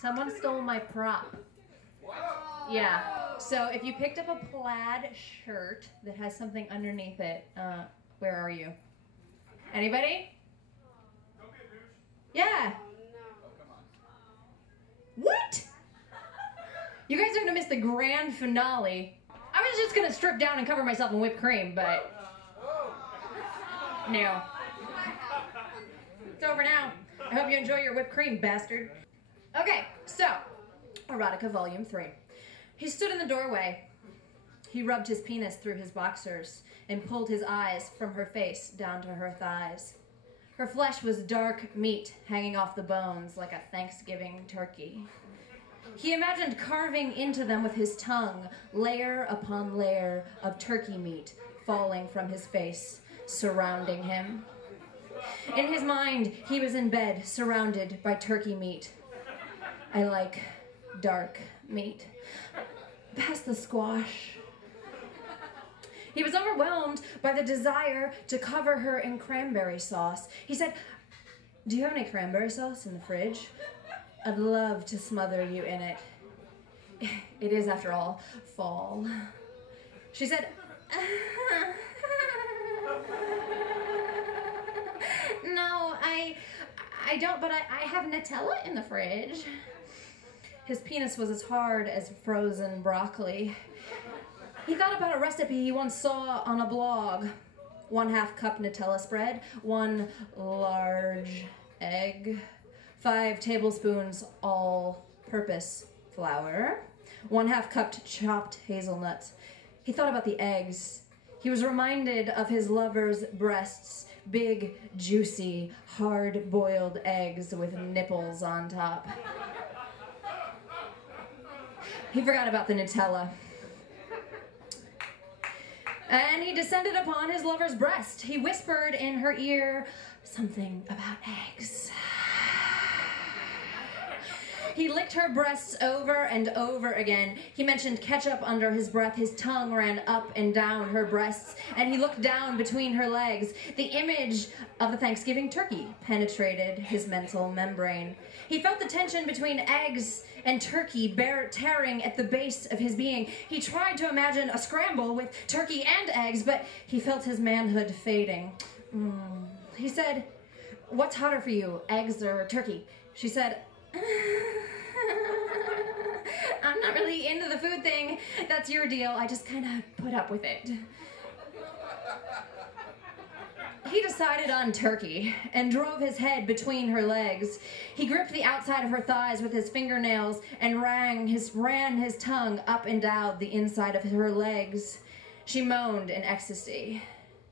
Someone stole my prop. Yeah. So if you picked up a plaid shirt that has something underneath it, where are you? Anybody? Yeah. What? You guys are gonna miss the grand finale. I was just gonna strip down and cover myself in whipped cream, but no. It's over now. I hope you enjoy your whipped cream, bastard. Okay, so, Erotica Volume 3. He stood in the doorway. He rubbed his penis through his boxers and pulled his eyes from her face down to her thighs. Her flesh was dark meat hanging off the bones like a Thanksgiving turkey. He imagined carving into them with his tongue, layer upon layer of turkey meat falling from his face, surrounding him. In his mind, he was in bed, surrounded by turkey meat. I like dark meat. Pass the squash. He was overwhelmed by the desire to cover her in cranberry sauce. He said, "Do you have any cranberry sauce in the fridge? I'd love to smother you in it. It is, after all, fall." She said, "No, I don't, but I have Nutella in the fridge." His penis was as hard as frozen broccoli. He thought about a recipe he once saw on a blog. 1/2 cup Nutella spread, 1 large egg, 5 tablespoons all-purpose flour, 1/2 cup chopped hazelnuts. He thought about the eggs. He was reminded of his lover's breasts, big, juicy, hard-boiled eggs with nipples on top. He forgot about the Nutella. And he descended upon his lover's breast. He whispered in her ear something about eggs. He licked her breasts over and over again. He mentioned ketchup under his breath. His tongue ran up and down her breasts, and he looked down between her legs. The image of the Thanksgiving turkey penetrated his mental membrane. He felt the tension between eggs and turkey tearing at the base of his being. He tried to imagine a scramble with turkey and eggs, but he felt his manhood fading. He said, "What's hotter for you, eggs or turkey?" She said, "I'm not really into the food thing. That's your deal. I just kind of put up with it." He decided on turkey and drove his head between her legs. He gripped the outside of her thighs with his fingernails and ran his tongue up and down the inside of her legs. She moaned in ecstasy,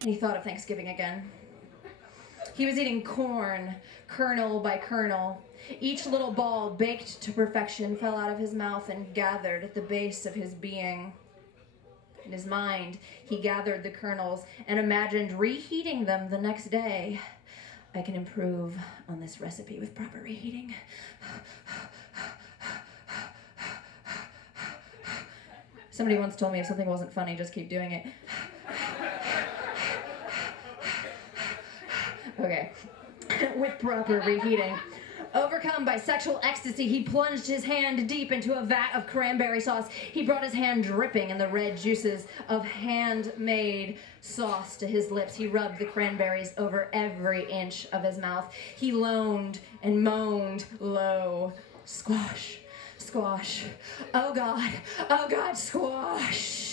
and he thought of Thanksgiving again. He was eating corn, kernel by kernel. Each little ball, baked to perfection, fell out of his mouth and gathered at the base of his being. In his mind, he gathered the kernels and imagined reheating them the next day. I can improve on this recipe with proper reheating. Somebody once told me if something wasn't funny, just keep doing it. Okay. With proper reheating. Overcome by sexual ecstasy, he plunged his hand deep into a vat of cranberry sauce. He brought his hand dripping in the red juices of handmade sauce to his lips. He rubbed the cranberries over every inch of his mouth. He moaned and moaned low. Squash, squash. Oh God, squash.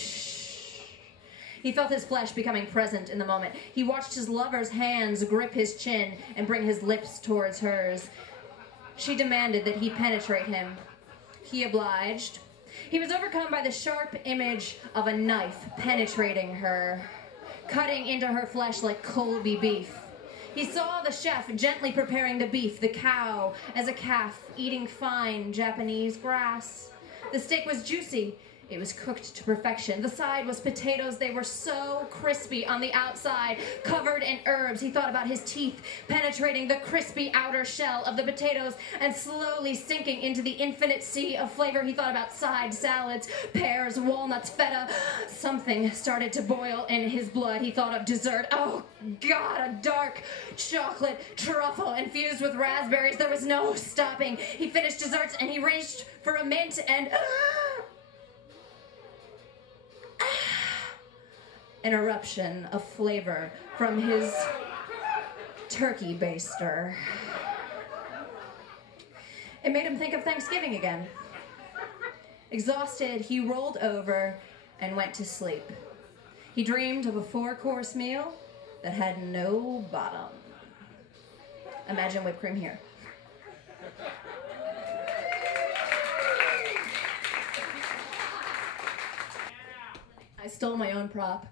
He felt his flesh becoming present in the moment. He watched his lover's hands grip his chin and bring his lips towards hers. She demanded that he penetrate him. He obliged. He was overcome by the sharp image of a knife penetrating her, cutting into her flesh like Colby beef. He saw the chef gently preparing the beef, the cow as a calf eating fine Japanese grass. The steak was juicy. It was cooked to perfection. The side was potatoes. They were so crispy on the outside, covered in herbs. He thought about his teeth penetrating the crispy outer shell of the potatoes and slowly sinking into the infinite sea of flavor. He thought about side salads, pears, walnuts, feta. Something started to boil in his blood. He thought of dessert. Oh, God, a dark chocolate truffle infused with raspberries. There was no stopping. He finished desserts and he reached for a mint and... an eruption of flavor from his turkey baster. It made him think of Thanksgiving again. Exhausted, he rolled over and went to sleep. He dreamed of a 4-course meal that had no bottom. Imagine whipped cream here. I stole my own prop.